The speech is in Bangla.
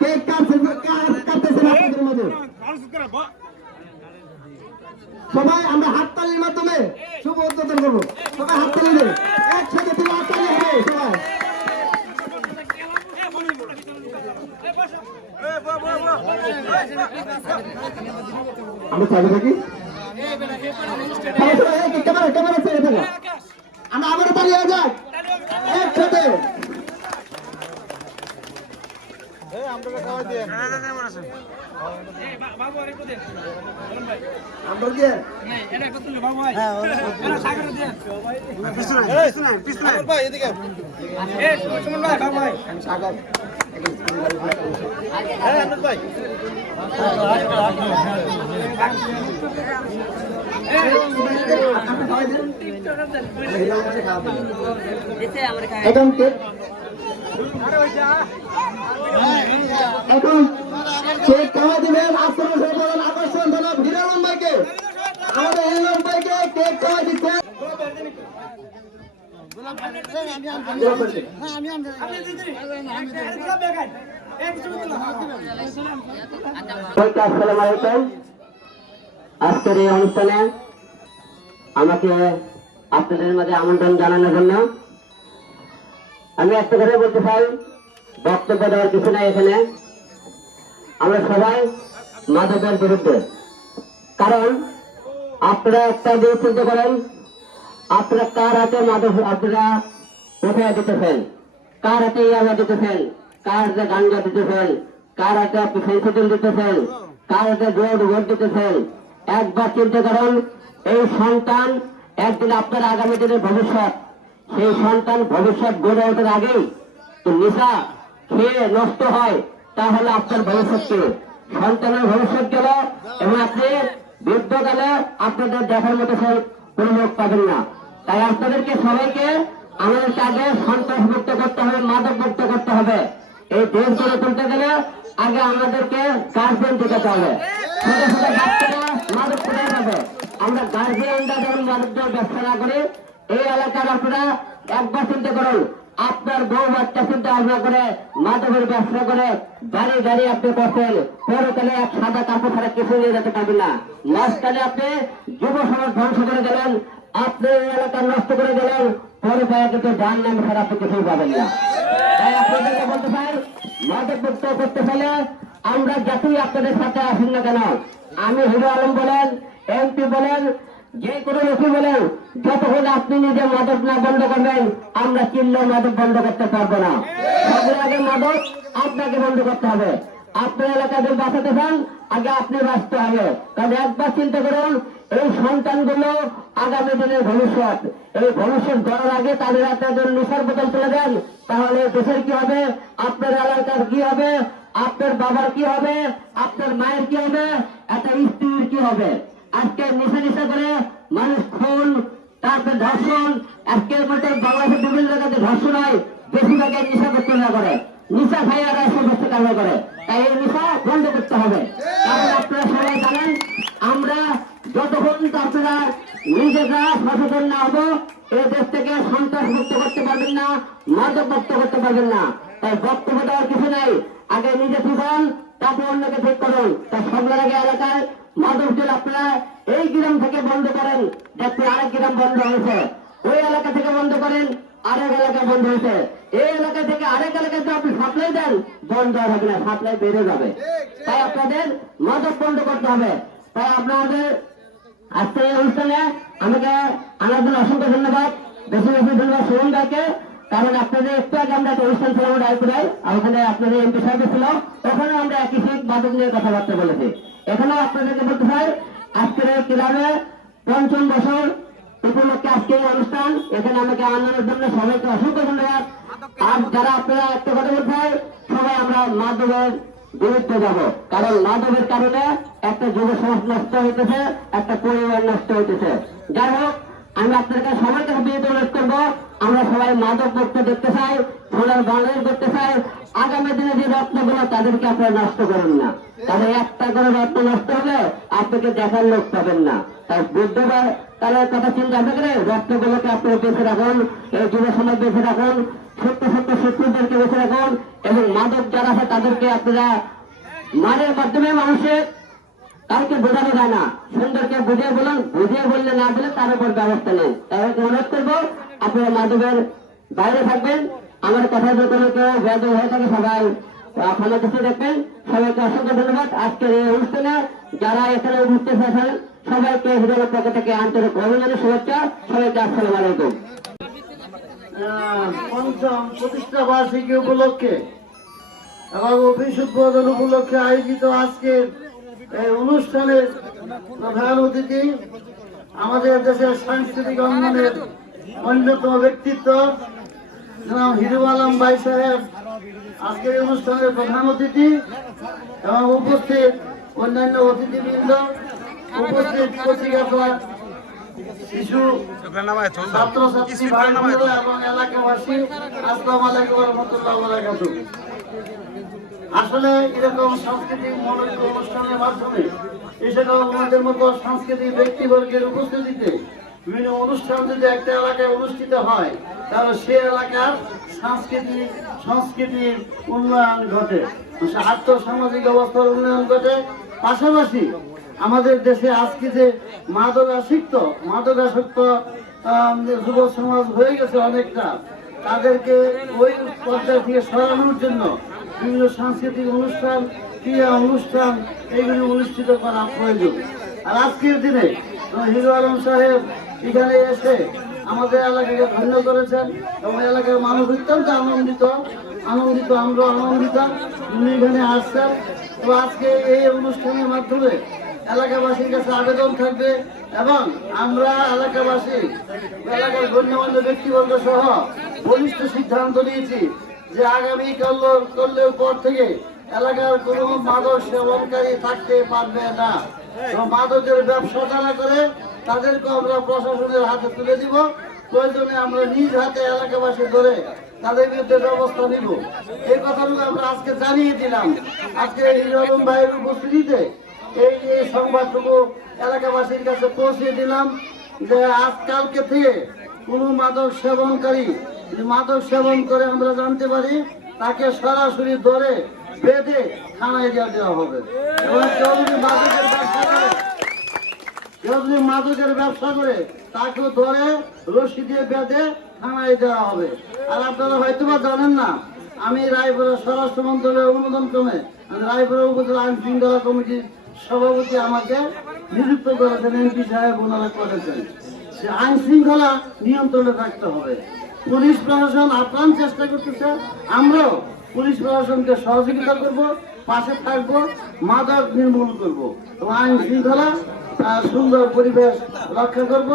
কেক কাটতেছেন আপনাদের মধ্যে সবাই আমরা হাততালির মাধ্যমে শুভ উদ্বোধন করবো। সবাই হাততালি দেবে, একসাথে তুমি হাততালি হবে সবাই। আমরা চালু থাকি, ক্যামেরা ছেড়ে থাকো, আমরা আবারও তালি হয়ে যাক একসাথে। এখন কেক খাওয়া দিবেন আকর্ষণ ধন্যবাদ হিরালম ভাইকে, আমাদের হিরালম ভাইকে কেক খাওয়া দিচ্ছে। আসসালামু আলাইকুম। আজকের এই অনুষ্ঠানে আমাকে আপনাদের মাঝে আমন্ত্রণ জানানোর জন্য আমি একটা কথা বলতে চাই, বক্তব্য দেওয়ার কিছু নাই। এখানে আমরা সবাই মাদকের বিরুদ্ধে, কারণ আপনারা একটা জিনিস চিন্তা করেন, আপনারা কার হাতে মাদক আপনারা কোথায় দিতেছেন, কার হাতে ইয়াবা দিতেছেন, কার হাতে গাঞ্জা দিতেছেন, কার হাতে আপনি ফেন্সিডিল দিতেছেন, কার হাতে ভোট দিতেছেন। একবার চিন্তা করেন, এই সন্তান একদিন আপনার আগামী দিনের ভবিষ্যৎ, সেই সন্তান ভবিষ্যৎ গড়ে ওঠার আগেই তো নেশা খেয়ে নষ্ট হয়, তাহলে আপনার ভবিষ্যৎ কি? সন্তানের ভবিষ্যৎ গেল এবং আপনি বৃদ্ধকালে আপনাদের দেখার মতো কোন লোক পাবেন না। তাই আপনাদেরকে সবাইকে আমাদের আগে সন্ত্রাস মুক্ত করতে হবে, মাদক মুক্ত করতে হবে। এই দেশ গড়ে তুলতে গেলে আগে আমাদেরকে গার্জেন টিকাতে হবে। ছোট ছোট বাচ্চারা মাদক কোথায় পাবে? আমরা গার্জিয়ানরা যখন মাদক ব্যবসা না করি, এই এলাকার আপনারা একবার চিন্তা করুন, আপনার বউ বাচ্চা চিন্তা ভাবনা করে মাদকের ব্যবসা করে গাড়ি গাড়ি আপনি বসেন, পরকালে এক সাদা কাপড় ছাড়া কিছু নিয়ে যেতে পারবেন না। মাঝখানে আপনি যুব সমাজ ধ্বংস করে গেলেন, আপনি এই এলাকা নষ্ট করে গেলেন, পরে পায়ে কিন্তু যার নাম ছাড়া আপনি কিছুই পাবেন না। তাই আপনাদেরকে বলতে চাই, মাদক মুক্ত করতে চাইলে আমরা যতই আপনাদের সাথে আসেন না কেন, আমি হিরো আলম বলেন, এমপি বলেন, যে কোনো লোকই বলেন, যতক্ষণ আপনি নিজে মাদক না বন্ধ করবেন, আমরা চিনলেও মাদক বন্ধ করতে পারবো না। সবার আগে মাদক আপনাকে বন্ধ করতে হবে। আপনার এলাকাদের বাঁচাতে চান, আগে আপনি বাঁচতে হবে। কারণ একবার চিন্তা করুন, এই সন্তানগুলো আগামী দিনের ভবিষ্যৎ, এই ভবিষ্যৎ গড়ার আগে তাদের আপনাদের নেশার বোতল তুলে দেন, তাহলে দেশের কি হবে, আপনার এলাকার কি হবে, আপনার বাবার কি হবে, আপনার মায়ের কি হবে, একটা স্ত্রীর কি হবে। আজকে নেশা করে মানুষ খুন, তারপর ধর্ষণ, আজকের মধ্যে বাংলাদেশের বিভিন্ন জায়গাতে ধর্ষণ হয়, বেশিরভাগের নেশা করতে না করে, নেশা খাই আর সমস্ত কারণ করে। তাই এই নেশা বন্ধ করতে হবে। কারণ আপনারা সবাই জানেন, আমরা যতক্ষণ আপনারা নিজেরা সচেতন না হবো, এই দেশ থেকে সন্ত্রাস মুক্ত করতে পারবেন না, মাদক মুক্ত করতে পারবেন না। তাই বক্তব্য দেওয়ার কিছু নাই, আগে নিজে ঠিক হন, তারপর অন্যকে ঠিক করুন। তাই সবার আগে এলাকায় মাদক জল আপনারা এই গ্রাম থেকে বন্ধ করেন, যাতে আরেক গ্রাম বন্ধ হয়েছে, ওই এলাকা থেকে বন্ধ করেন, আরেক এলাকা বন্ধ হয়েছে, এই এলাকা থেকে আরেক এলাকাতে আপনি সাপ্লাই দেন, বন্ধ হবে না, সাপ্লাই বেড়ে যাবে। তাই আপনাদের মাদক বন্ধ করতে হবে। তাই আপনাদের আজকে এই অনুষ্ঠানে আমাকে আনার জন্য অসংখ্য ধন্যবাদ, বেশি বেশি ধন্যবাদ সুমন ভাইকে। কারণ আপনাদের একটু আগে আমরা একটা অনুষ্ঠান ছিলাম রায়পুরায়, ওখানে আপনাদের এমপি সাহেব ছিল, ওখানে আমরা একই ঠিক মাদক নিয়ে কথাবার্তা বলেছি। এখানেও আপনাদেরকে বলতে চাই, আজকের এই ক্লাবে ৫ম বছর উপলক্ষে আজকে এই অনুষ্ঠান, এখানে আমাকে আনানোর জন্য সবাইকে অসংখ্য ধন্যবাদ। আর যারা আপনারা একটা কথা বলতে হয়, সবাই আমরা মাদকের বিরুদ্ধে যাব, কারণ মাদকের কারণে একটা যুব সমাজ নষ্ট হইতেছে, একটা পরিবার নষ্ট হইতেছে। যাই হোক, আমি আপনাদেরকে সবাইকে বিরত অনুরোধ করবো, আমরা সবাই মাদক মুক্ত দেখতে চাই, সোনার বাংলাদেশ করতে চাই। আগামী দিনে যে রত্নগুলো তাদেরকে আপনারা নষ্ট করেন না, তাদের একটা করে রত্ন নষ্ট হলে আপনাকে দেখার লোক পাবেন না। তাই বুদ্ধবার তাহলে কথা চিন্তা আছে করে রক্তগুলোকে আপনারা বেঁচে রাখুন, এই যুব সমাজ বেঁচে রাখুন, ছোট্ট ছোট্ট শিশুদেরকে বেঁচে রাখুন, এবং মাদক যারা আছে তাদেরকে আপনারা মারের মাধ্যমে মানুষের কাউকে বোঝানো যায় না, সুন্দরকে বুঝিয়ে বলুন, বুঝিয়ে বললে না দিলে তার উপর ব্যবস্থা নেই। তাদেরকে অনুরোধ করবো আপনারা মাদকের বাইরে থাকবেন। আমার কথা যখন কেউ ব্যাধ হয়ে থাকে সবাই ক্ষমা দৃষ্টি দেখবেন। সবাইকে অসংখ্য ধন্যবাদ। আজকের এই অনুষ্ঠানে যারা এখানে উপস্থিত আছেন সবাইকে হৃদয়ের পক্ষ থেকে আন্তরিক অভিনন্দন, শুভেচ্ছা। সবাইকে আসসালামু আলাইকুম। পঞ্চম প্রতিষ্ঠা বার্ষিকী উপলক্ষে এবং অফিস উদ্বোধন উপলক্ষে আয়োজিত আজকের এই অনুষ্ঠানের প্রধান অতিথি আমাদের দেশের সাংস্কৃতিক অঙ্গনের অন্যতম ব্যক্তিত্ব জনাব হিরু আলম ভাই সাহেব আজকের এই অনুষ্ঠানের প্রধান অতিথি, এবং উপস্থিত অন্যান্য অতিথিবৃন্দ, উপস্থিত পত্রিকা শিশু ছাত্রছাত্রী এবং এলাকাবাসী, আসসালামু আলাইকুম ওয়া রাহমাতুল্লাহি ওয়া বারাকাতুহু। আসলে এরকম সাংস্কৃতিক মনোরম অনুষ্ঠানের মাধ্যমে এই সকল আমাদের মতো সাংস্কৃতিক ব্যক্তিবর্গের উপস্থিতিতে বিভিন্ন অনুষ্ঠান যদি একটা এলাকায় অনুষ্ঠিত হয় তাহলে সে এলাকার সংস্কৃতির উন্নয়ন ঘটে, আর্থসামাজিক অবস্থার উন্নয়ন ঘটে। পাশাপাশি আমাদের দেশে আজকে যে মাদকাসক্ত যুব সমাজ হয়ে গেছে অনেকটা, তাদেরকে ওই পর্যায় থেকে সরানোর জন্য বিভিন্ন সাংস্কৃতিক অনুষ্ঠান, ক্রীড়া অনুষ্ঠান এইগুলি অনুষ্ঠিত করা প্রয়োজন। আর আজকের দিনে হিরু আলম সাহেব এখানে এসে আমাদের এলাকাকে ধন্য করেছেন এবং এলাকার মানুষ অত্যন্ত আনন্দিত, আমরা আনন্দিত উনি এখানে আসছেন। তো আজকে এই অনুষ্ঠানের মাধ্যমে এলাকাবাসীর কাছে আবেদন থাকবে এবং আমরা এলাকাবাসী, এলাকার গণ্যমান্য ব্যক্তিবর্গ সহ বলিষ্ঠ সিদ্ধান্ত নিয়েছি যে আগামী কালের পর থেকে এলাকার কোনো মাদক সেবনকারী থাকতে পারবে না। মাদকের ব্যবসা যারা করে তাদেরকে আমরা প্রশাসনের হাতে তুলে দিব, প্রয়োজনে আমরা নিজ হাতে এলাকাবাসী ধরে তাদের বিরুদ্ধে ব্যবস্থা নিব। এই কথাগুলো আমরা আজকে জানিয়ে দিলাম। আজকে হিরু আলম ভাইয়ের উপস্থিতিতে এই সংবাদটুকু এলাকাবাসীর কাছে পৌঁছে দিলাম যে আজকালকে থেকে কোনো মাদক সেবনকারী মাদক সেবন করে আমরা জানতে পারি তাকে সরাসরি ধরে বেঁধে থানায় দেওয়া হবে, এবং কেউ যদি মাদকের ব্যবসা করে তাকে ধরে রশি দিয়ে বেঁধে থানায় দেওয়া হবে। আর আপনারা হয়তো বা জানেন না, আমি রায়পুরা স্বরাষ্ট্র মন্ত্রণালয়ের অনুমোদন ক্রমে রায়পুরা উপজেলা আইন শৃঙ্খলা কমিটির সভাপতি আমাকে নিযুক্ত করেছেন, এমপি সাহেব ওনারা করেছেন। সে আইন শৃঙ্খলা নিয়ন্ত্রণে রাখতে হবে। পুলিশ প্রশাসন আপ্রাণ চেষ্টা করতেছে, আমরাও পুলিশ প্রশাসনকে সহযোগিতা করব, পাশে থাকবো, মাদক নির্মূল করব এবং আইন শৃঙ্খলা সুন্দর পরিবেশ রক্ষা করব।